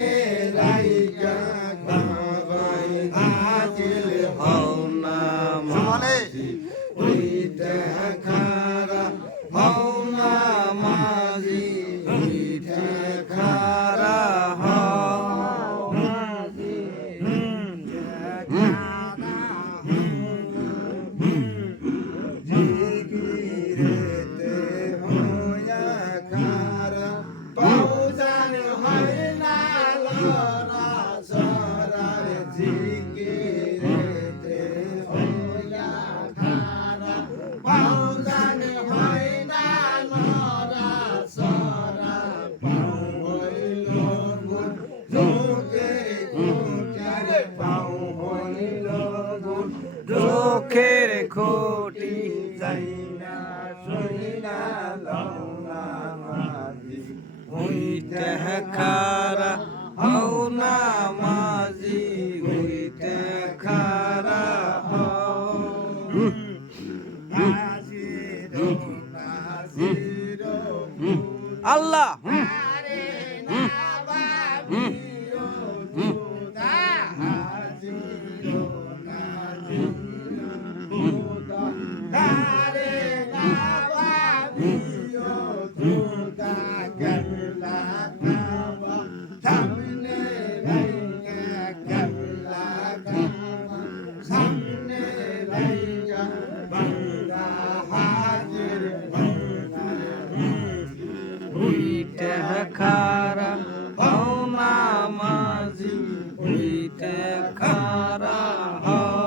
রাইকা খাবাই আজিল হও না মাঝি ওইটা খারা হও না মাঝি ওইটা খারা হও মাঝি জিগিরেতে হইয়া খারা পৌঁছান হয় না লরা সরার জিগিরেতে হইয়া খারা পৌঁছান হয় না লরা সরা পাও হইল গুণ চোখে কোটারে পাও হইল গুণ চোখের খুঁটি যাই না শুই না লওনা মাঝি ওইটা খারা হও না মাঝি ওইটা খারা হও আল্লাহ ওইটা খারা হও না মাঝি ওইটা খারা হও